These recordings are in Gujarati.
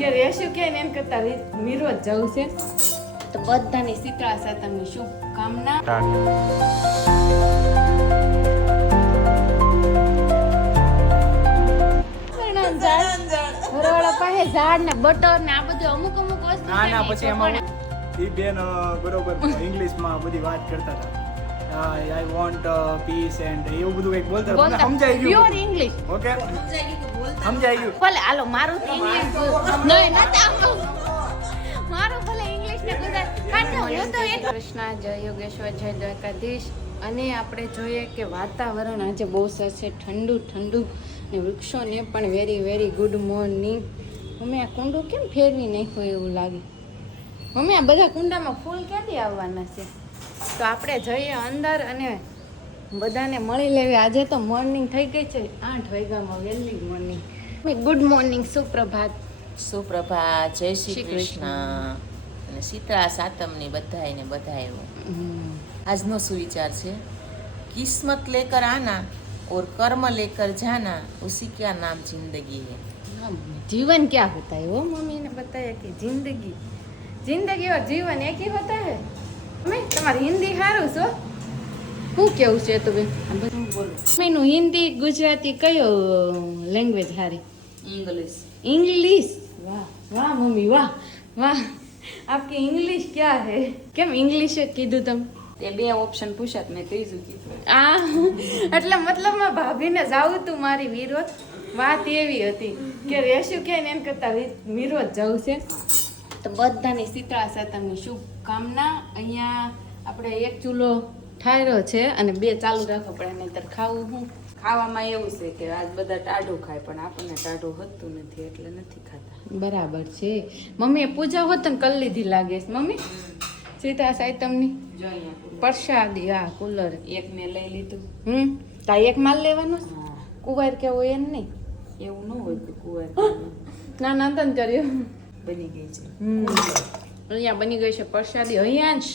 કે રેશું કે એમ કરતા મીરો જ જવું છે. તો બધાની શીતળા સાતમની શુભકામના. ઘરવાળા પાસે ઝાડ ને બટર ને આ બધું અમુક વસ્તુ ના પછી એમાં ઈ બેન બરોબર ઇંગ્લિશમાં બધી વાત કરતા હતા. આઈ વોન્ટ પીસ એન્ડ એવું બધું કંઈક બોલતા હતા. મને સમજાઈ ગયું પ્યોર ઇંગ્લિશ. ઓકે સમજાઈ ગયું. ભલે હાલો મારું ઇંગ્લિશ નહીં મારું ભલે ઇંગ્લિશ ને ગુજરાતી કૃષ્ણ જય યોગેશ્વર જય દ્વારકાધીશ. અને આપણે જોઈએ કે વાતાવરણ આજે બહુ સરસ છે, ઠંડુ ઠંડુ ને વૃક્ષોને પણ very very good morning. Mummy આ કુંડું કેમ ફેરવી નાખ્યું એવું લાગે? મમ્મી આ બધા કુંડામાં ફૂલ ક્યાંથી આવવાના છે? તો આપણે જઈએ અંદર અને બધાને મળી લેવી. આજે તો મોર્નિંગ થઈ ગઈ છે 8 વાગ્યામાં, વહેલી મોર્નિંગ. ગુડ મોર્નિંગ, સુપ્રભાત. સુપ્રભાત, જય શ્રી કૃષ્ણ અને શીતળા સાતમની બધાયને બધાય. આજનો સુવિચાર છે, કિસ્મત લેકર આના और कर्म लेकर जाना उसी का नाम जिंदगी है. जीवन क्या होता है वो मम्मी ने बताया कि जिंदगी और जीवन एक ही होता है. मैं तुम्हारी हिंदी हारू છો હું કેવું છે તો બેન બોલો. મેનું હિન્દી ગુજરાતી કયો લેંગ્વેજ હારી? इंग्लिश. वाह वाह मम्मी वाह वाह, आपकी इंग्लिश क्या है? કેમ ઇંગ્લિશ કીધું તમે? એ બે ઓપ્શન પૂછ્યા મેં ત્રીજું કીધું. એટલે મતલબમાં ભાભીને જાવું તું મારી વિરોધ. વાત એવી હતી કે રેશું કે એમ કરતા મીરો જ જવું છે. તો બધાની શીતળા સાતમની શુભકામના. અહીંયા આપણે એક ચૂલો ઠાર્યો છે અને 2 ચાલુ રાખવો પડે, નહીંતર ખાવું હું. ખાવામાં એવું છે કે આજ બધા ટાઢું ખાય પણ આપણને ટાઢું હોતું નથી એટલે નથી ખાતા. બરાબર છે. મમ્મીએ પૂજા હોત ને કરી લીધી લાગે છે મમ્મી શીતળા સાતમની જોઈએ પ્રસાદી. હા કુલર એક મેં લઈ લીધું. તા એક માલ લેવાનો છે? કુંવાર કે હોય એમ નહીં, એવું ન હોય કે કુંવર ના ના તન કર્યો બની ગઈ છે. અહીંયા બની ગઈ છે પ્રસાદી. હૈયાંશ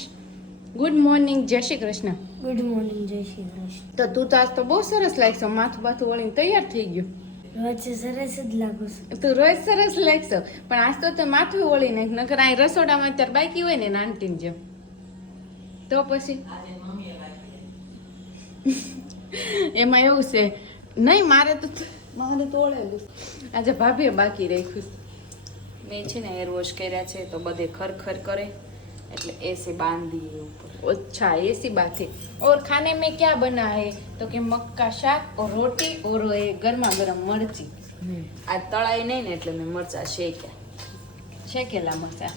ગુડ મોર્નિંગ, જય શ્રી કૃષ્ણ. ગુડ મોર્નિંગ, જય શ્રી કૃષ્ણ. તો તું તો આજ તો બહુ સરસ લાગશો, માથું બાથું વળીને તૈયાર થઈ ગયું. રોજ સરસ જ લાગુ છું. તું રોજ સરસ લાગશો, પણ આજ તો માથું વળી નાખ, નકર અહીં રસોડામાં અત્યારે બાકી હોય ને નાનટીન જેમ. તો પછી એમાં એવું છે નહીં, મારે તો ઓળેલું. આજે ભાભીએ બાકી રાખ્યું. મેં છે ને હેર વોશ કર્યા છે તો બધે ખરખર કરે એટલે એસે બાંધી ઉપર. अच्छा ऐसी बात है. और खाने में क्या बना है? तो कि मक्का शाक और रोटी और गर्मा गर्म मर्ची. આ તળાઈ નહીં ને એટલે મેં મરચા શેક્યા. શેકેલા મરચા.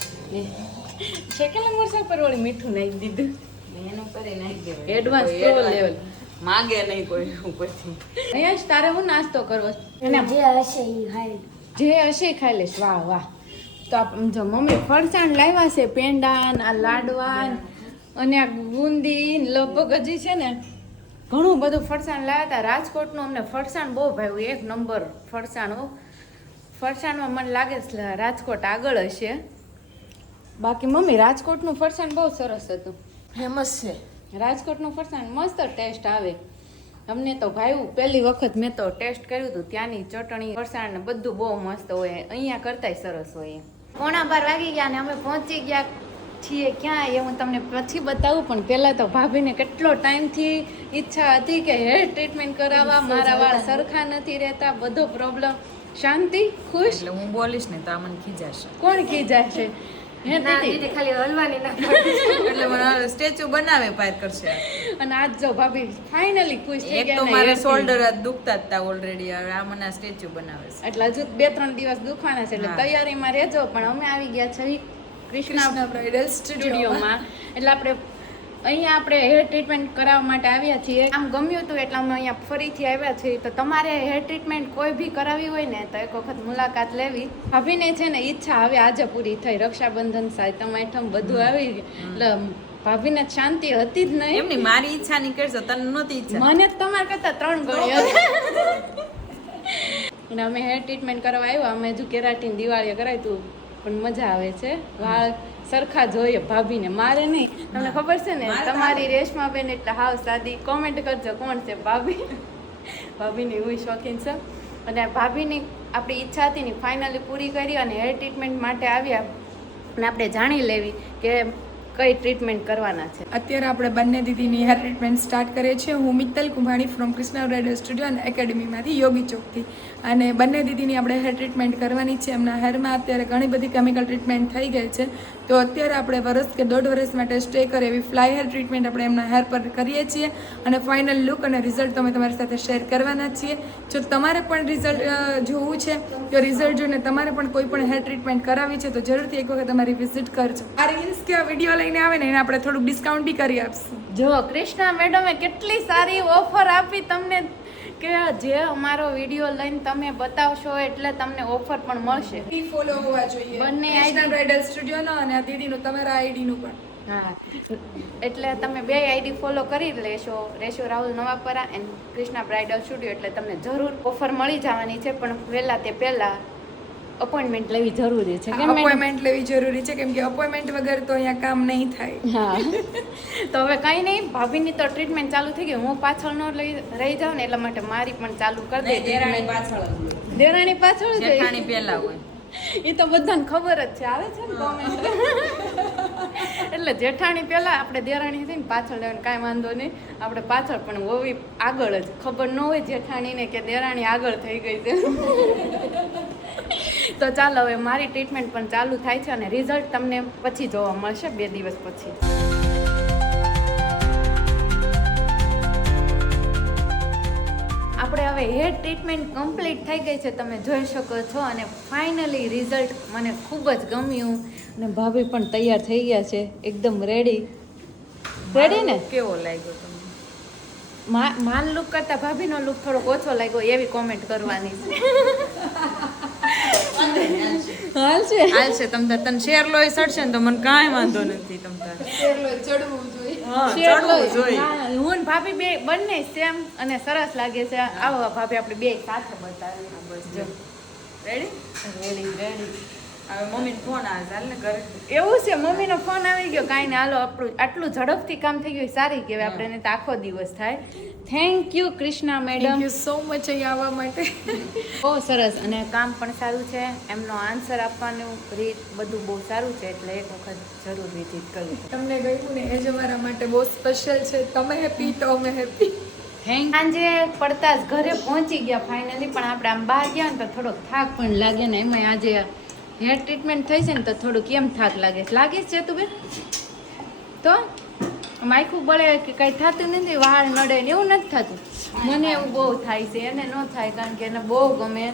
શેકેલા મરચા પર વળી મીઠું નાખી દીધું. એનું કરે નાખી દેવાય. Advance pro level. માગે નહીં કોઈ ઉપરથી. અહીંયા જ તારે હું નાસ્તો કરવો? અને જે હશે એ ખાઈ જે હશે ખાઈ લેશ. વાહ વાહ. તો જો મમ્મી ફરસાણ લાવ્યા છે, પેંડા આ લાડવા અને આ બુંદી લગભગ હજી છે ને ઘણું બધું ફરસાણ લાવ્યા હતા. રાજકોટનું અમને ફરસાણ બહુ ભાવ્યું, 1 નંબર ફરસાણ. ફરસાણમાં મને લાગે છે રાજકોટ આગળ હશે. બાકી મમ્મી રાજકોટનું ફરસાણ બહુ સરસ હતું, ફેમસ છે. રાજકોટનું ફરસાણ મસ્ત ટેસ્ટ આવે. અમને તો ભાવ્યું. પહેલી વખત મેં તો ટેસ્ટ કર્યું હતું. ત્યાંની ચટણી ફરસાણ ને બધું બહુ મસ્ત હોય, અહીંયા કરતાંય સરસ હોય. 11:15 વાગી ગયા ને અમે પહોંચી ગયા છીએ ક્યાં એ હું તમને પછી બતાવું. પણ પહેલાં તો ભાભીને કેટલો ટાઈમથી ઈચ્છા હતી કે હેર ટ્રીટમેન્ટ કરાવવા. મારા વાળ સરખા નથી રહેતા, બધો પ્રોબ્લેમ. શાંતિ ખુશ? એટલે હું બોલીશ ને તો આ મને ખીજાશે. કોણ ખીજાશે? હે દીદી ખાલી હલવાની ના એટલે મને સ્ટેચ્યુ બનાવે પાર કરશે. અને આજ જો ભાભી ફાઇનલી ખુશ થઈ એક ગયા તો ને મારે hair શોલ્ડર દુખતા જ હતા ઓલરેડી, હવે આ મને સ્ટેચ્યુ બનાવે છે. એટલે હજુ 2-3 દિવસ દુખવાના છે, એટલે તૈયારીમાં રહેજો. પણ અમે આવી ગયા છે કૃષ્ણા બ્રાઇડલ સ્ટુડિયોમાં. એટલે આપણે હેર ટ્રીટમેન્ટ કરાવવા માટે આવ્યા છીએ. આમ ગમ્યું હતું એટલે અમે અહીંયા ફરીથી આવ્યા છીએ. તો તમારે હેર ટ્રીટમેન્ટ કોઈ બી કરાવી હોય ને તો એક વખત મુલાકાત લેવી. ભાભીને છે ને ઈચ્છા હવે આજે પૂરી થઈ. રક્ષાબંધન સાતમ આઠમ બધું આવી એટલે ભાભીને શાંતિ હતી જ નહીં. એમની મારી ઈચ્છા નહીં કરશો, તને નહોતી ઈચ્છા. મને તમારા કરતા 3 ગણી હતી. અને અમે હેર ટ્રીટમેન્ટ કરવા આવ્યા. અમે હજુ કેરાટીન દિવાળીએ કરાવ્યું હતું, પણ મજા આવે છે. વાળ સરખા જોઈએ ભાભીને, મારે નહીં. તમને ખબર છે ને તમારી રેશમા બેન એટલે હાવ સાદી. કોમેન્ટ કરજો કોણ છે ભાભી. ભાભીની હું શોખીન છે. અને ભાભીની આપણી ઈચ્છા હતી ને ફાઇનલી પૂરી કરી અને હેર ટ્રીટમેન્ટ માટે આવ્યા અને આપણે જાણી લેવી કે કઈ ટ્રીટમેન્ટ કરવાના છે. અત્યારે આપણે બંને દીદીની હેર ટ્રીટમેન્ટ સ્ટાર્ટ કરીએ છીએ. હું Mittal Kumbhani from Krishna bridal studio અને એકેડમીમાંથી યોગી ચોકથી. અને બંને દીદીની આપણે હેર ટ્રીટમેન્ટ કરવાની છે. એમના હેરમાં અત્યારે ઘણી બધી કેમિકલ ટ્રીટમેન્ટ થઈ ગઈ છે, તો અત્યારે આપણે વર્ષ કે 1.5 વર્ષ માટે સ્ટે કરે એવી ફ્લાય હેર ટ્રીટમેન્ટ આપણે એમના હેર પર કરીએ છીએ અને ફાઇનલ લુક અને રિઝલ્ટ તો અમે તમારી સાથે શેર કરવાના છીએ. જો તમારે પણ રિઝલ્ટ જોવું છે તો રિઝલ્ટ જોઈને તમારે પણ કોઈ પણ હેર ટ્રીટમેન્ટ કરાવી છે તો જરૂરથી એક વખત તમારી વિઝિટ કરજો. આ રીલ્સ કે વિડીયો લઈને આવે ને એને આપણે થોડુંક ડિસ્કાઉન્ટ બી કરી આપશું. જો કૃષ્ણા મેડમે કેટલી સારી ઓફર આપી તમને કે જે અમારો વિડીયો લઈને તમે બતાવશો એટલે તમને ઓફર પણ મળશે. ફોલો હોવા જોઈએ બંને કૃષ્ણા બ્રાઇડલ સ્ટુડિયોનો અને આ દીદીનું તમારા આઈડીનું પણ. હા, એટલે તમે બે આઈડી ફોલો કરી લેશો, ratio Rahul Navapara and Krishna bridal studio, એટલે તમને જરૂર ઓફર મળી જવાની છે. પણ વહેલા તે પહેલાં અપોઇન્ટમેન્ટ લેવી જરૂરી છે. કેમ madam? અપોઇન્ટમેન્ટ લેવી જરૂરી છે કેમ કે અપોઇન્ટમેન્ટ વગર તો અહીંયા કામ નહીં થાય. હા, તો હવે કંઈ નહીં, ભાભીની તો ટ્રીટમેન્ટ ચાલુ થઈ ગઈ. હું પાછળ ન રહી જાઉં ને એટલા માટે મારી પણ ચાલુ કરી દે. દેરાણી પાછળ જ હોય. દેરાણી પાછળ જ હોય. જેઠાણી પહેલા હોય. એ તો બધાને ખબર જ છે, આવે છે ને કોમેન્ટ. એટલે જેઠાણી પહેલા આપણે દેરાણી થઈને પાછળ લેવાની કાંઈ વાંધો નહીં. આપણે પાછળ પણ હોવી આગળ જ. ખબર ન હોય જેઠાણીને કે દેરાણી આગળ થઈ ગઈ છે. તો ચાલો હવે મારી ટ્રીટમેન્ટ પણ ચાલુ થાય છે અને રિઝલ્ટ તમને પછી જોવા મળશે 2 દિવસ પછી. આપણે હવે હેર ટ્રીટમેન્ટ કમ્પ્લીટ થઈ ગઈ છે, તમે જોઈ શકો છો. અને ફાઇનલી રિઝલ્ટ મને ખૂબ જ ગમ્યું અને ભાભી પણ તૈયાર થઈ ગયા છે, એકદમ રેડી ને. કેવો લાગ્યો તમને? માન લુક કરતા ભાભીનો લુક થોડોક ઓછો લાગ્યો એવી કોમેન્ટ કરવાની છે. હાલશે તમ તને શેર લોહી સડશે ને તો મને કાંઈ વાંધો નથી. તમ તારે ચડવું જોઈએ. ચડવું જોઈએ. હા, હું ને ભાભી બે બંને સેમ અને સરસ લાગે છે. આવો ભાભી આપણે બે સાથે બતાવીએ. બસ જો રેડી રેડી. હવે મમ્મીને ફોન આવે ચાલ ને ઘરે. એવું છે, મમ્મીનો ફોન આવી ગયો. કાંઈ ને હાલો, આપણું આટલું ઝડપથી કામ થઈ ગયું સારી કહેવાય. આપણે એને તો આખો દિવસ થાય. Thank you Krishna thank madam, you so much અહીંયા આવવા માટે. બહુ સરસ. અને કામ પણ સારું છે, એમનો આન્સર આપવાનું રીત બધું બહુ સારું છે. એટલે એક વખત જરૂર વિઝિટ કરવી. તમને ગયું ને એ જ અમારા માટે બહુ સ્પેશિયલ છે. તમે હેપી તો અમે હેપી. સાંજે પડતા જ ઘરે પહોંચી ગયા ફાઇનલી. પણ આપણે આમ બહાર ગયા ને તો થોડોક થાક પણ લાગે ને. એમાં આજે હેર ટ્રીટમેન્ટ થઈ છે ને તો થોડુંક કેમ થાક લાગે છે તું બેન? તો માયખું બળે કે કંઈ થતું નથી, વાળ નડે ને એવું નથી થતું. મને એવું બહુ થાય છે, એને ન થાય કારણ કે એને બહુ ગમે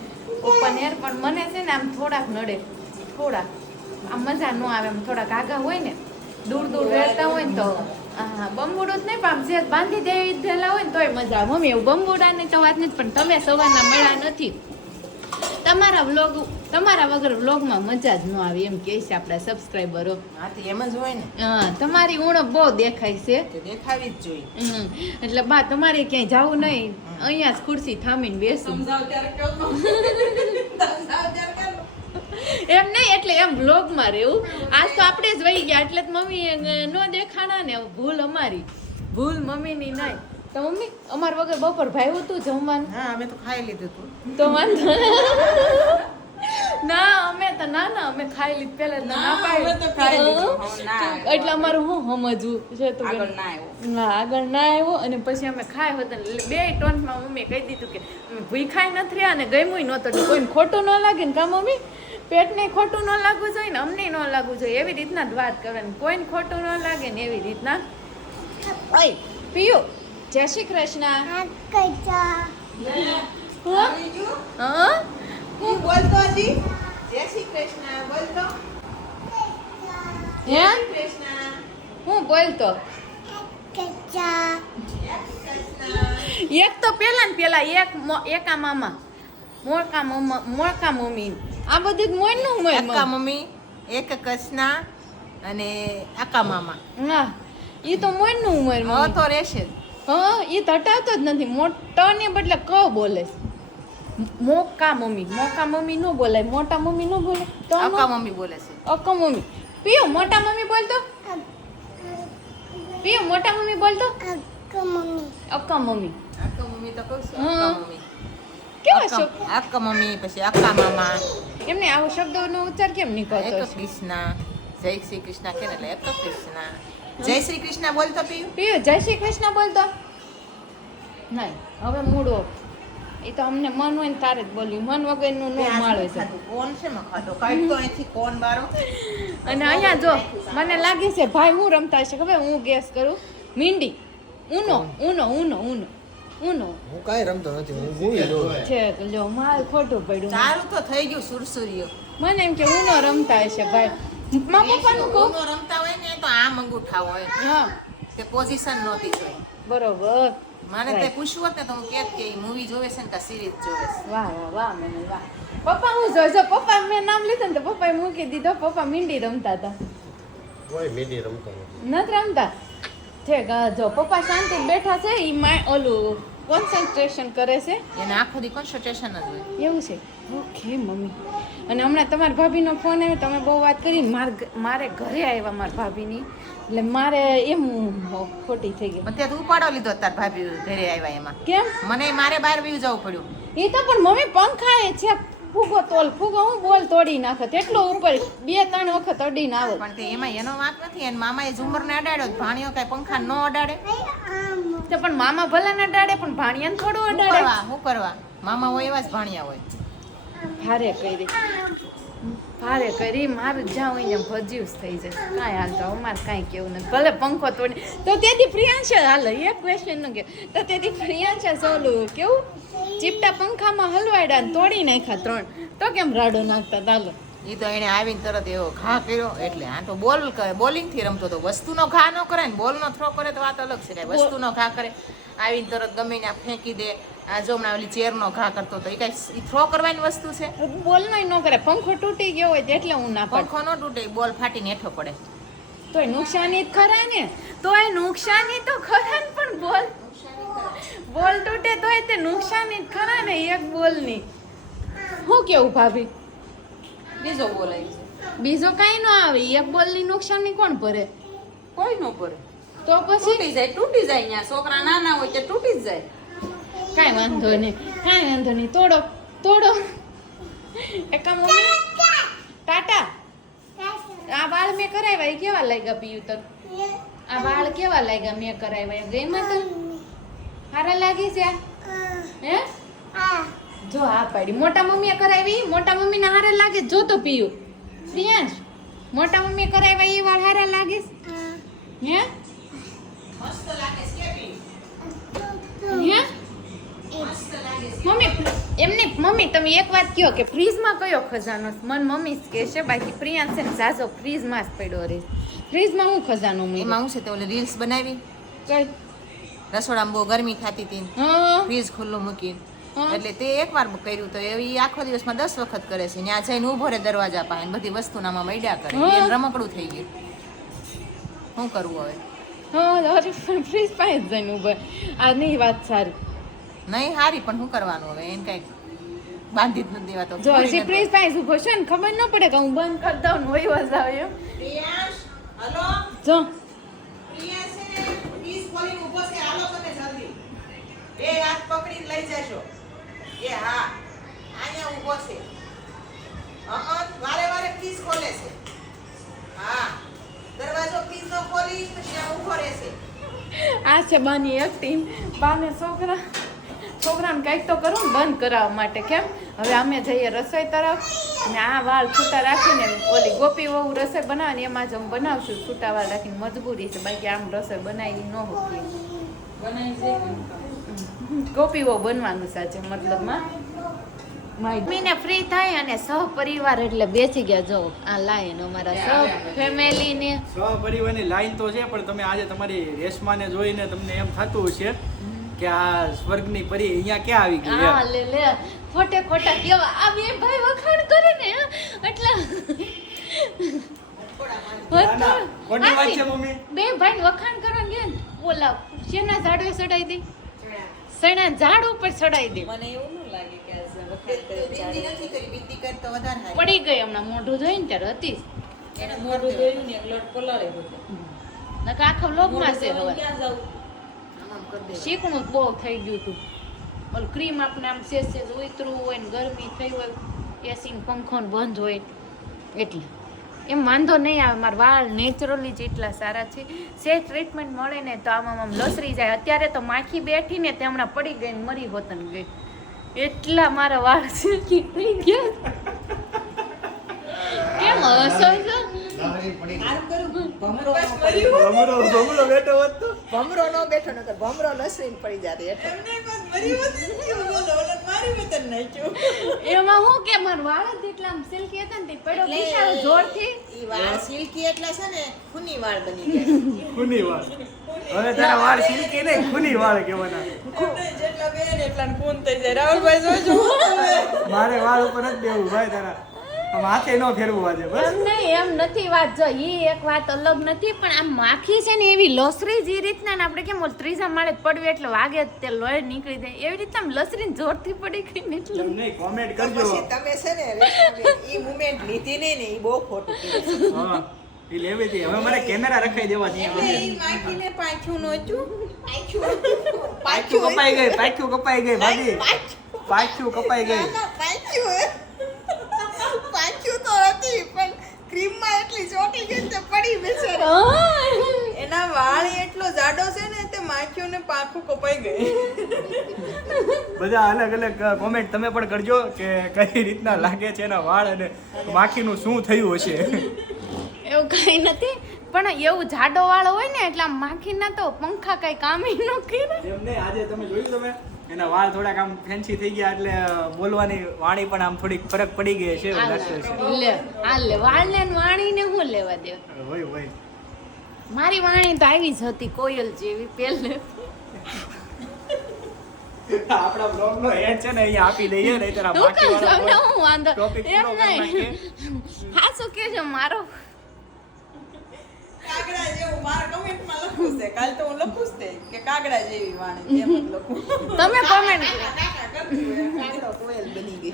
ઓપન હેર. પણ મને છે ને આમ થોડાક નડે, થોડાક આમ મજા ન આવે. આમ થોડાક આગા હોય ને, દૂર રહેતા હોય ને તો હા, બંબુડું જ નહીં પણ જે બાંધી દેલા હોય ને તોય મજા આવે. મમ્મી એવું બંબુડાની તો વાત નથી, પણ તમે સવારના મળ્યા નથી. તમારા વગર વ્લોગમાં મજા જ ન આવે એમ કહે છે આપણા સબસ્ક્રાઈબરો. હા તો એમ જ હોય ને. હા, તમારી ઉણપ બહુ દેખાય છે. તે દેખાવી જ જોઈએ. એટલે બા તમારે ક્યાંય જવું નહીં, અહીંયા જ ખુરશી થામીને બેસું. સમજાવ ત્યારે કહો તો. સમજાવ ત્યારે કહો. એમ નહીં, એટલે એમ વ્લોગમાં રહેવું. આજ તો આપણે જ વહી ગયા એટલે જ મમ્મી ન દેખાણા ને. ભૂલ અમારી, ભૂલ મમ્મીની નહીં. તો મમ્મી અમાર વગર બપોર ભાવ્યું હતું જમવાનું? હા અમે તો ખાઈ લીધું હતું. તો વાંધો ના, અમે તો ના અમે ખાઈ લીધું પહેલા જ ના અમે તો ખાઈ લીધું. પાડી. એટલે અમારું શું સમજવું છે તો આગળ ના આવ્યો. ના આગળ ના આવ્યો. અને પછી અમે ખાય હતા બે ટોન્ટમાં મમ્મીએ કહી દીધું કે અમે ભૂખાઈ નથી રહ્યા અને ગમ્યું નહોતું. એટલે કોઈને ખોટું ન લાગે ને કા મમ્મી? પેટને ખોટું ન લાગવું જોઈએ ને અમને ન લાગવું જોઈએ, એવી રીતના જ વાત કરવાની. કોઈને ખોટું ન લાગે ને એવી રીતના. ઓય પિયુ, જય શ્રી કૃષ્ણ. હા, હું બોલતો હજી. જય શ્રી કૃષ્ણ બોલતો. હે કૃષ્ણ. હું બોલતો એક તો પેલા ને પેલા એકા મામા મોળકા મમ્મી આ બધું જ મોય નું અક્કા મમ્મી, એક કૃષ્ણા અને અક્કા મામા. ના, ઈ તો મોય નું ઉંમર હવે તો રહેશે જ. હા, ઈ તો હટાવતો જ નથી. મોટા ને બદલે ક બોલે છે. મોકા મમ્મી નો બોલાય, મોટા મમ્મી નો બોલે તો અક્કા મમ્મી બોલે છે. અક્કા મમ્મી. પિયો મોટા મમ્મી બોલતો, પિયો મોટા મમ્મી બોલતો. અક્કા મમ્મી. અક્કા મમ્મી તો કહું છું. હા. અક્કા મમ્મી. કેવા શબ્દ અક્ક મમ્મી, પછી અક્કા મામા, એમને આવો શબ્દોનો ઉચ્ચાર કેમ નીકળતો એક છે? કૃષ્ણ, જય શ્રી કૃષ્ણ કે એટલે એક કૃષ્ણ, જય શ્રી કૃષ્ણ બોલતો પીયું. પિયુ જય શ્રી કૃષ્ણ બોલતો નહીં, હવે મૂડો એ તો અમને મન હોય ને તારે જ બોલ્યું, મન વગરનું નો માળે છે. કોણ છે માં ખાધો કાઢતો અહીંથી કોણ બારો. અને અહીંયા જો મને લાગે છે ભાઈ હું રમતા હશે ખબર, હું ગેસ કરું મીંડી, ઉનો ઉનો ઉનો ઉનો ઉનો હું કાંઈ રમતો નથી, હું મૂવી જોઉં. છે જો માલ ખોટું પડ્યું. સારું તો થઈ ગયું સુરસુરીઓ. મને એમ કે ઉનો રમતા હશે ભાઈ. મારા પપ્પાનું કહું. ઉનો રમતા હોય ને તો આમ અંગૂઠા હોય, હા તે પોઝિશન નહોતી જોઈ. બરોબર. મને તે પૂછવું હોત ને તો હું કહેત કે ઈ મૂવી જોવે છે ને કે સિરીઝ જોવે છે. વાહ વાહ વાહ મને વાહ. પપ્પા હું જોઈજો, પપ્પા મેં નામ લીધું ને તો પપ્પાએ મૂકી દીધો. પપ્પા મીંડી રમતા હતા. કોઈ મીડી રમતો નથી. નથી રમતા છે જો પપ્પા શાંતિ બેઠા છે ઈ ઓલું કોન્સન્ટ્રેશન કરે છે એને આખો દી કોન્સન્ટ્રેશન જ હોય. એવું છે. Okay mummy. અને હમણાં તમારા ભાભીનો ફોન આવ્યો, તમે બહુ વાત કરી. મારે ઘરે આવ્યા મારા ભાભીની, એટલે મારે એમ ખોટી થઈ ગઈ. પણ તે તો ઉપાડો લીધો તાર ભાભી ઘરે આવ્યા એમાં. કેમ? મને મારે બહાર વયું જવું પડ્યું. એ તો પણ મમ્મી પંખા એ છે ફૂગો તોલ ફૂગો હું બોલ તોડી નાખે તેટલો ઉપર 2-3 વખત અડીને આવે. પણ તે એમાં એનો વાંક નથી. એને મામાએ ઝુમરને અડાડ્યો, ભાણિયો કાંઈ પંખા ન અડાડે. તો પણ મામા ભલા ને અડાડે પણ ભાણિયાને થોડું અડાડે. શું કરવા મામા હોય એવા જ ભાણિયા હોય. ભારે કરી મારે જ્યાં હોય ને ભજીવ થઈ જાય. કાંઈ હાલતો અમારે કાંઈ કેવું નથી. ભલે પંખો તોડી તો તેથી પ્રિયાંશ હાલે એક ક્વેશ્ચન નું કે તો તેથી પ્રિયાંશ સોલું કેવું ચીપટા પંખામાં હલવાડ્યા ને તોડી નાખ્યા 3 તો કેમ રાડો નાખતા ચાલો. એ તો એને આવીને તરત એવો ઘા કર્યો. એટલે આ તો બોલ કરે, બોલિંગ થી રમતો તો વસ્તુનો ઘા ન કરે ને બોલનો થ્રો કરે તો વાત અલગ છે. કાંઈ વસ્તુનો ઘા કરે આવીને તરત ગમે ને ફેંકી દે. આ જો હમણાં ઓલી ચેરનો ઘા કરતો તો એ કાંઈ થ્રો કરવાની વસ્તુ છે? બોલનોય ન કરે. પંખો તૂટી ગયો હોય એટલે હું ના પાડું. પંખો ન તૂટે, બોલ ફાટીને હેઠો પડે. તોય નુકસાની જ ખરા ને, તોય નુકસાની તો ખરા ને. પણ બોલ તૂટે તોય તે નુકસાની જ ખરા ને એક બોલની. હું કેવું ભાભી? બીજો બોલાય છે, બીજો કાંઈ ન આવે. એક બોલની નુકસાની કોણ ભરે? કોઈ નો પડે. તો પછી તૂટી જાય અહીંયા. છોકરા નાના હોય તે તૂટી જ જાય. કાંઈ વાંધો નહીં. તોડો એકા મમ્મી ટાટા. આ વાળ મેં કરાવ્યા એ કેવા લાગ્યા પિયુ તક? આ વાળ કેવા લાગ્યા મેં કરાવ્યા? ગઈમાં તો સારા લાગી છે હે? જો આ પાડી મોટા મમ્મીએ કરાવી. મોટા મમ્મીને હારા લાગે જો તો પિયુ. પ્રિયાંશ મોટા મમ્મીએ કરાવ્યા એ વાળ હારા લાગે હે? મસ્ત લાગે છે કે હે મમ્મી એમની મમ્મી તમે એક વાત કહો કે ફ્રીજમાં કયો ખજાનો છે? મન મમ્મી જ કહે છે, બાકી પ્રિયાંશ છે ને ઝાઝો ફ્રીજમાં જ પડ્યો રહે. ફ્રીજમાં હું ખજાનો મૂક્યો? એમાં હું છે તે ઓલી રીલ્સ બનાવી કઈ? રસોડામાં બહુ ગરમી થતી હતી, હા ફ્રીજ ખુલ્લું મૂકી. હા. એટલે તે એકવાર કર્યું તો એવી આખો દિવસમાં 10 વખત કરે છે. ત્યાં જઈને ઊભો રહે દરવાજા પાસે, બધી વસ્તુનામાં મૈડા કરે. હા. એને રમકડું થઈ ગયું. શું કરવું હવે? હા ફ્રીજ પાસે જ જઈને ઉભા. આ નહીં વાત સારી. નહીં હારી પણ શું કરવાનું હવે? એને કઈ બાંધી જ નથી દેવાતો. જો હજી ફ્રીજ પાસે ઉભો છે ને ખબર ન પડે કે હું બંધ કરી દઉં ને વહી વજાવ એમ. પ્રિયાંશ, હલો જો પ્રિયાંશ છે ને ફ્રીજ ખોલીને ઊભો છે. હાલો તમે જલ્દી. બે હાથ પકડીને લઈ જશો. એ હા અહીંયા ઊભો છે. વારે વારે ફ્રીજ ખોલે છે. હા દરવાજો ફ્રીજ નો ખોલી પછી આ ઊભો રહેશે. આ છે બાની એક ટીમ. બાને છોકરાને કંઈક તો કરું ને બંધ કરાવવા માટે. કેમ હવે અમે જઈએ રસોઈ તરફ ને આ વાળ છૂટા રાખીને ઓલી ગોપી વહુ રસોઈ બનાવવાની એમાં જ હું બનાવશું. છૂટા વાળ રાખીને મજબૂરી છે, બાકી આમ રસોઈ બનાવી ન હોતી. બનાવી જાય. ગોપી વહુ બનવાનું સાચે મતલબમાં. મમ્મીને ફ્રી થાય અને સહપરિવાર એટલે બેસી ગયા. જો આ લાઈન અમારા સહ ફેમિલીને સહપરિવારની લાઈન તો છે, પણ તમે આજે તમારી રેશમાને જોઈને તમને એમ થતું હશે કે આ સ્વર્ગની પરી અહીંયા ક્યાં આવી ગઈ હા લે ખોટે ખોટા કેવા આ બે ભાઈ વખાણ કરે ને એટલે ખોટી વાત છે મમ્મી. બે ભાઈ વખાણ કરવા ગયા ને ઓલા શેના ઝાડવે ચડાઈ દે, સણા ઝાડ ઉપર ચડાઈ દે. મને એવું ન લાગે કે આ વખાણ કરે બિંદી નથી કરી, બિંદી કરી તો વધારે હારી. પડી ગઈ હમણાં મોઢું જોઈને ત્યારે હતી એને મોઢું જોયું ને એક લટ પલાળે બધું. નકા આખા વ્લોગમાં છે હવે ક્યાં જાવ? આમ આમ કરી દે. શીખણું બહુ થઈ ગયું હતું. ઓલું ક્રીમ આપણે આમ સેજ ઉતરવું હોય ને ગરમી થઈ હોય એસી પંખો ને બંધ હોય એટલે એમ વાંધો નહીં આવે. મારા વાળ નેચરલી જેટલા સારા છે. સેજ ટ્રીટમેન્ટ મળે ને તો આમ લસરી જાય. અત્યારે તો માખી બેઠી ને તે હમણાં પડી ગઈ ને મરી હોતન ગઈ એટલા મારા વાળ સિલ્કી થઈ ગયા. કેમ હસો છો? ભમરો બેઠો હોત તો ભમરો નો બેઠો નકર ભમરો લસરીને પડી જાતે એમાં હું કે મારા વાળ જ એટલા આમ સિલ્કી હતા ને તે પડ્યો બિચારો જોરથી. ઈ વાળ સિલ્કી એટલે છે ને ખૂની વાળ બની ગયા. ખૂની વાળ. હવે તારા વાળ સિલ્કી નહીં ખૂની વાળ કહેવાના. મારે વાળ ઉપર જ બેવું ભાઈ તારા. આમ હાથે ન ફેરવું આજે બસ. એમ નહીં, એમ નથી વાત. જો ઈ એક વાત અલગ નથી પણ આમ માખી છે ને એવી લસરી જે રીતના ને આપણે કેમ ઓલ ત્રીજા માળે જ પડવી એટલે વાગે તે લોહી નીકળી જાય એવી રીતના આમ લસરીને જોરથી પડી ગઈ ને એટલે એમ નહીં કોમેન્ટ કરજો. પછી તમે છે ને રેશમાબેન, ઈ મુમેન્ટ લીધી નહીં ને ઈ બહુ ખોટું કીધું. હા ઈ લેવી હતી. હવે મારે કેમેરા રખાઈ દેવા છે. માખીને પાછું નોચ્યું પાછું કપાઈ ગઈ ભાભી. પાછું કપાઈ ગઈ. પાછું તો હતી પણ ક્રીમમાં એટલી ચોટી ગઈ તે પડી બેચારી. એના વાળ એટલો જાડો છે ને તે માખ્યું ને પાખું કપાઈ ગઈ. બધા અલગ અલગ કોમેન્ટ તમે પણ કરજો કે કઈ રીતના લાગે છે એના વાળ અને માખીનું શું થયું હશે. એવું કઈ નથી પણ એવું જાડો વાળો હોય ને એટલે આમ માખી ના તો પંખા કઈ કામ ન કરે. એમ નહીં આજે તમે જોયું તમે એના વાળ થોડાક આમ ફેન્સી થઈ ગયા એટલે બોલવાની વાણી પણ આમ થોડીક ફરક પડી ગઈ છે એવું લાગશે છે. લે વાળ ને વાણી ને હું લેવા દે. હોય મારી વાણી તો આવી જ હતી કોયલ જેવી પહેલે. આપણા બ્લોગ નો હેડ છે ને અહીંયા આપી દઈએ ને તારા તું બાકી કાં તમને વાળા હું વાંધો ટોપિક એમ પૂરો કરી નહીં. હા શું કે છે મારો કાગડા જેવું મારા કમેન્ટમાં લખું છે. કાલ તો હું લખું જ કે કાગડા જેવી વાણી એમ જ લખું. તમે કોમેન્ટ કાગડો કોયલ બની ગઈ.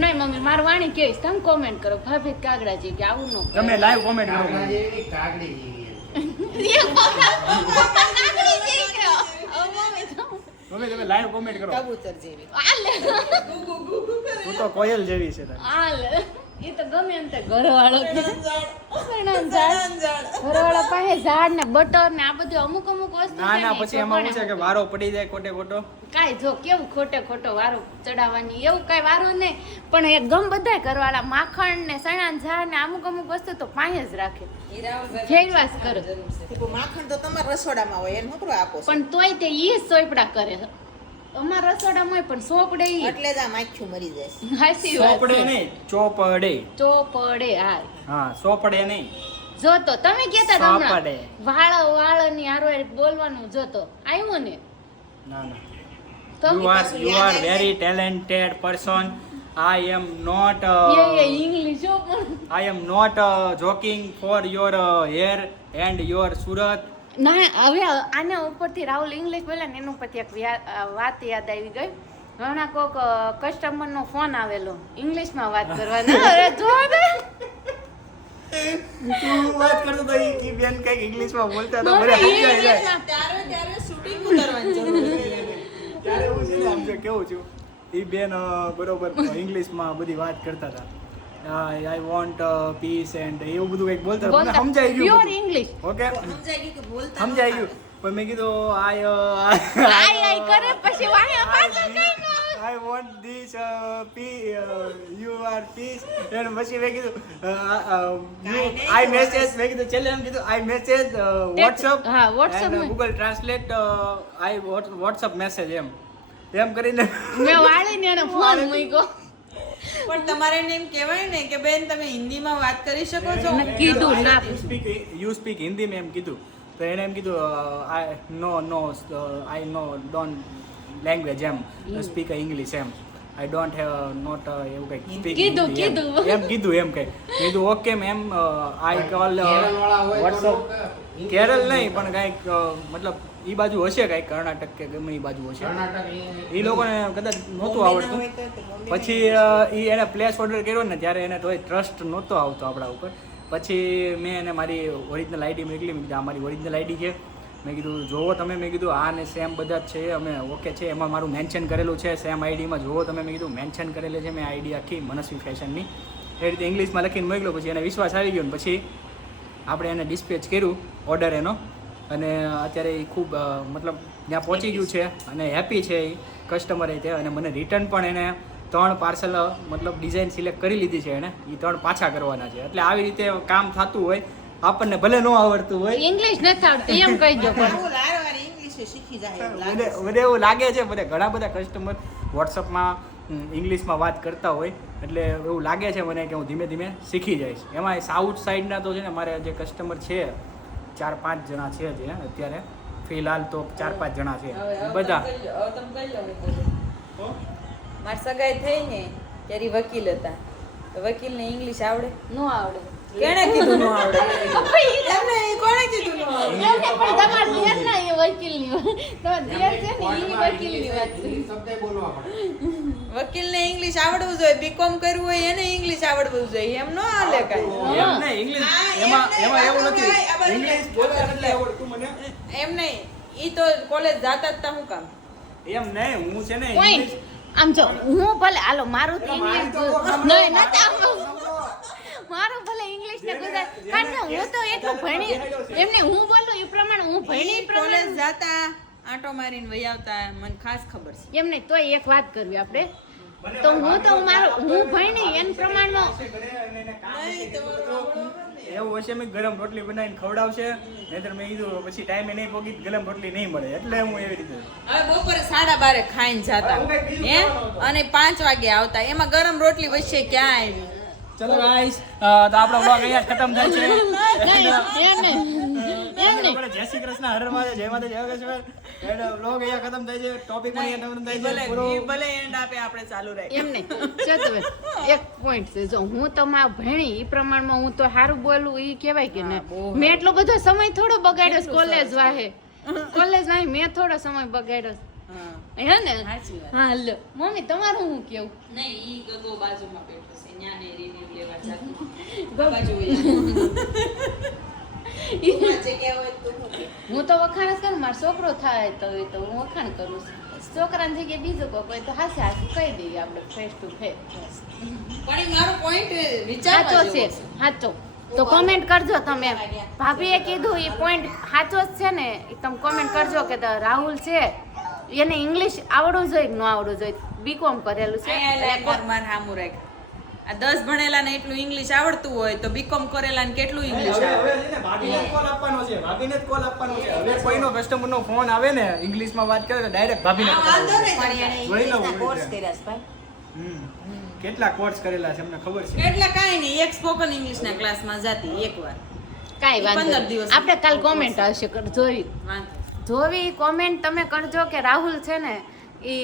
નહીં મમ્મી મારી વાણી કેવીશ તમે કોમેન્ટ કરો ભાભી કાગડા જી કે આવું ન કરો. તમે લાઈવ કોમેન્ટ કરો. કાગડી જેવી. તમે લાઈવ કોમેન્ટ કરો. કબૂતર જેવી. તું તો કોયલ જેવી છે તારી. એ તો ગમે એમ તે ઘરવાળો ઘરવાળા પાસે ઝાડ ને બટર ને આ બધું અમુક વસ્તુ ના છે ના ને પછી એમાં શું છે કે વારો પડી જાય ખોટે ખોટો. કાંઈ જો કેવું ખોટો વારો ચડાવવાની એવું કાંઈ વારો નહીં પણ એ ગમ બધાય ઘરવાળા માખણ ને સણા ને ઝાડ ને અમુક વસ્તુ તો પાસે જ રાખે ફેરવાસ કરે માખણ તો તમારા રસોડામાં હોય એને શું આપો છો? પણ તોય તે ઈ સોપડા કરે અમારા રસોડામાં હોય પણ સોપડે ઈ એટલે જ આ માખ્યું મરી જાય. હાચી વાત સોપડે છે. નહીં ચોપડે. ચોપડે હા હા સોપડે નહીં. જોતો તમે કહેતા હતા સોપડે. હમણાં વાળની હારો બોલવાનું જોતો આવ્યું ને ના ના તો you are very talented person. I am not English પણ I am not joking for your hair and your surat. ના હવે આના ઉપરથી રાહુલ ઇંગ્લિશ બોલે ને એના ઉપરથી એક વાત યાદ આવી ગઈ. હમણાં કોક કસ્ટમરનો ફોન આવેલો ઇંગ્લિશમાં વાત કરવાની. અરે જો ને તું વાત કરતો તો ઈ બેન કઈક ઇંગ્લિશમાં બોલતા હતા મને મને સમજાઈ જાય. ત્યારે શૂટિંગ ઉતારવાની જરૂર છે. ત્યારે હું છે ને આમ જો કેવું છું ઈ બેન બરોબર ઇંગ્લિશમાં બધી વાત કરતા હતા. આઈ વોન્ટ પીસ એન્ડ એવું બધું કંઈક બોલતા હતા. મને સમજાઈ ગયું પ્યોર બધું. ઇંગ્લિશ ઓકે સમજાઈ ગયું કે બોલતા સમજાઈ ગયું પણ મેં કીધું આઈ કરે પછી વાયા પાછા કઈ ન I want this you are peace and પછી મેં કીધું I message મેં કીધું છેલ્લે એમ કીધું I message WhatsApp હા, WhatsApp and માં. Google Translate I WhatsApp message એમ કરીને મેં વાળીને એને ફોન મૂક્યો પણ તમારે એને એમ કહેવાય ને કે બેન તમે હિન્દીમાં વાત કરી શકો છો. મેં કીધું ના you speak હિન્દી મેં એમ કીધું તો એને એમ કીધું I no don't લેંગ્વેજ એમ સ્પીક ઇંગ્લિશ એમ આઈ ડોન્ટ હેવ નોટ એવું કંઈક સ્પીક કીધું. એમ કીધું એમ કંઈક કીધું okay ma'am I call WhatsApp Kerala નહીં પણ કંઈક મતલબ એ બાજુ હશે કંઈક કર્ણાટક કે ગમે એ બાજુ હશે એ લોકોને કદાચ નહોતું આવડતું પછી એ એને પ્લેસ ઓર્ડર કર્યો ને ત્યારે એને તોય ટ્રસ્ટ નહોતો આવતો આપણા ઉપર પછી મેં એને મારી ઓરિજિનલ આઈડી મોકલી મેં કીધું આ મારી ઓરિજિનલ આઈડી છે મેં કીધું જોવો તમે, મેં કીધું આ ને સેમ બધા જ છે, અમે ઓકે છે, એમાં મારું મેન્શન કરેલું છે સેમ આઈડીમાં, જોવો તમે, મેં કીધું મેન્શન કરેલી છે મેં આઈડી આખી મનસ્વી ફેશનની, એ રીતે ઇંગ્લિશમાં લખીને મોકલ્યો. પછી એને વિશ્વાસ આવી ગયો ને પછી આપણે એને ડિસ્પેચ કર્યું ઓર્ડર એનો, અને અત્યારે એ ખૂબ મતલબ ત્યાં પહોંચી ગયું છે અને હેપી છે એ કસ્ટમરે તે. અને મને રિટર્ન પણ એને 3 પાર્સલ મતલબ ડિઝાઇન સિલેક્ટ કરી લીધી છે એને, એ 3 પાછા કરવાના છે. એટલે આવી રીતે કામ થતું હોય, આપણને ભલે ન આવડતું હોય, ઇંગ્લિશ નથી આવડતું એમ કહી દો. પણ ઇંગ્લિશ શીખી જાય બધે એવું લાગે છે, બધે ઘણા બધા કસ્ટમર વોટ્સઅપમાં ઇંગ્લિશમાં વાત કરતા હોય, એટલે એવું લાગે છે મને કે હું ધીમે ધીમે શીખી જઈશ. એમાં સાઉથ સાઈડના તો છે ને મારે જે કસ્ટમર છે 4-5 જણા છે જે અત્યારે ફિલહાલ તો 4-5 જણા છે બધા. મારી સગાઈ થઈ ને ત્યારે ઈ વકીલ હતા, તો વકીલને ઇંગ્લિશ આવડે? નો આવડે. કેણે કીધું ન આવડે? એમને કોણે કીધું ન આવડે? એમને પણ તમારા દેર ના એ વકીલની વાત. તમારા દેર છે ને ઈ વકીલની વાત છે. શબ્દ બોલવા પડે. વકીલને ઇંગ્લિશ આવડવું જોઈએ, બીકોમ કરવું હોય એને ઇંગ્લિશ આવડવું જોઈએ, એમ ન હાલે કાંઈ. એમ નહીં, ઇંગ્લિશ એમાં એવું નથી, ઇંગ્લિશ બોલતા નથી આવડતું મને. એમ નહીં, ઈ તો કોલેજ જાતા જ તા હું કામ? એમ નહીં, હું છે ને પોઈન્ટ ઇંગ્લિશ આમ જો હું ભલે હાલો મારું તો ઇંગ્લિશ નહીં નથી આમ મારું ભલે ઇંગ્લિશ ને ગુજરાતી, કારણ કે હું તો એટલું ભણી એમને હું બોલું એ પ્રમાણે હું ભણી એ ઈ કોલેજ પ્રમાણે જાતા આંટો મારીને વહી આવતા, મને ખાસ ખબર છે. એમને તોય એક વાત કરવી આપણે તો હું ભણી એન પ્રમાણમાં એવું હશે મેં ગરમ રોટલી બનાવીને ખવડાવશે, નહીતર મેં કીધું પછી ટાઈમે નહીં પહોંચી ગરમ રોટલી નહીં મળે, એટલે હું એવી રીતે. હવે બપોરે 12:30 ખાઈને જાતા હે અને 5 વાગે આવતા, એમાં ગરમ રોટલી વચ્ચે ક્યાં આવી? ચલો ગાઈસ, તો આપણો બ્લોગ અહીંયા ખતમ થાય છે. એમ નહીં જય શ્રી કૃષ્ણ, હર મહાદેવ, જય માતા, જય યોગેશ્વર. બ્લોગ અહીંયા ખતમ થાય છે, ટોપિક પણ અહીંયા ખતમ થાય છે પૂરો. ભલે એન્ડ આપે, આપણે ચાલુ રાખીએ. એમ નહીં ચતવે એક પોઈન્ટ છે, જો હું તો માં ભણી એ પ્રમાણમાં હું તો સારું બોલું એ કહેવાય કે ના. મેં એટલો બધો સમય થોડો બગાડ્યો કોલેજ વાહે મેં થોડો સમય બગાડ્યો હે ને. હા લો મમ્મી તમારું હું કેવું? નહીં, ઈ ગગો બાજુમાં બેઠો છે, ન્યાને રિવ્યુ લેવા જાતું. બાજુ હું તો વખાણ જ કરું, મારો છોકરો થાય તો એ તો હું વખાણ કરું છું. છોકરાની જગ્યાએ બીજો કોઈ હોય તો હાસે હાસું કહી દઈએ આપણે ફેસ ટુ ફેસ. પણ ઈ મારો પોઈન્ટ વિચારવા સાચો છે, જેવો છે. સાચો. તો કોમેન્ટ કરજો તમે, ભાભીએ કીધું એ પોઈન્ટ સાચો જ છે ને, એ તમે કોમેન્ટ કરજો કે રાહુલ છે એને ઇંગ્લિશ આવડવું જોઈએ કે ન આવડવું જોઈએ. બીકોમ કરેલું છે અહીંયા લાઈન પર માર હામું રાખ. આ 10 ભણેલા ને એટલું ઇંગ્લિશ આવડતું હોય તો બીકોમ કરેલા ને કેટલું ઇંગ્લિશ હવે આવડે? છે ને ભાભીને જ કોલ આપવાનો છે, ભાભીને જ કોલ આપવાનો છે. હવે કોઈનો કસ્ટમરનો ફોન આવે ને ઇંગ્લિશમાં વાત કરે તો ડાયરેક્ટ ભાભીને જોઈ લઉં. કેટલા કોર્સ કરેલા છે અમને ખબર છે. એટલે કાંઈ નહીં, એક સ્પોકન ઇંગ્લિશ ના ક્લાસમાં જાતી એકવાર. કાંઈ વાંધો 15 નહીં. દિવસ. આપણે કાલ કોમેન્ટ આવશે જોઈ જોવી કોમેન્ટ તમે કરજો કે રાહુલ છે ને એ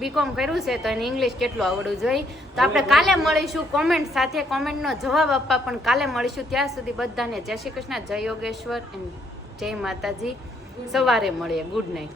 બીકોમ કર્યું છે તો એને ઇંગ્લિશ કેટલું આવડવું જોઈએ. તો આપણે કાલે મળીશું કોમેન્ટ સાથે, કોમેન્ટનો જવાબ આપવા પણ કાલે મળીશું. ત્યાં સુધી બધાને જય શ્રી કૃષ્ણ, જય યોગેશ્વર એન્ડ જય માતાજી. સવારે મળીએ. Good night.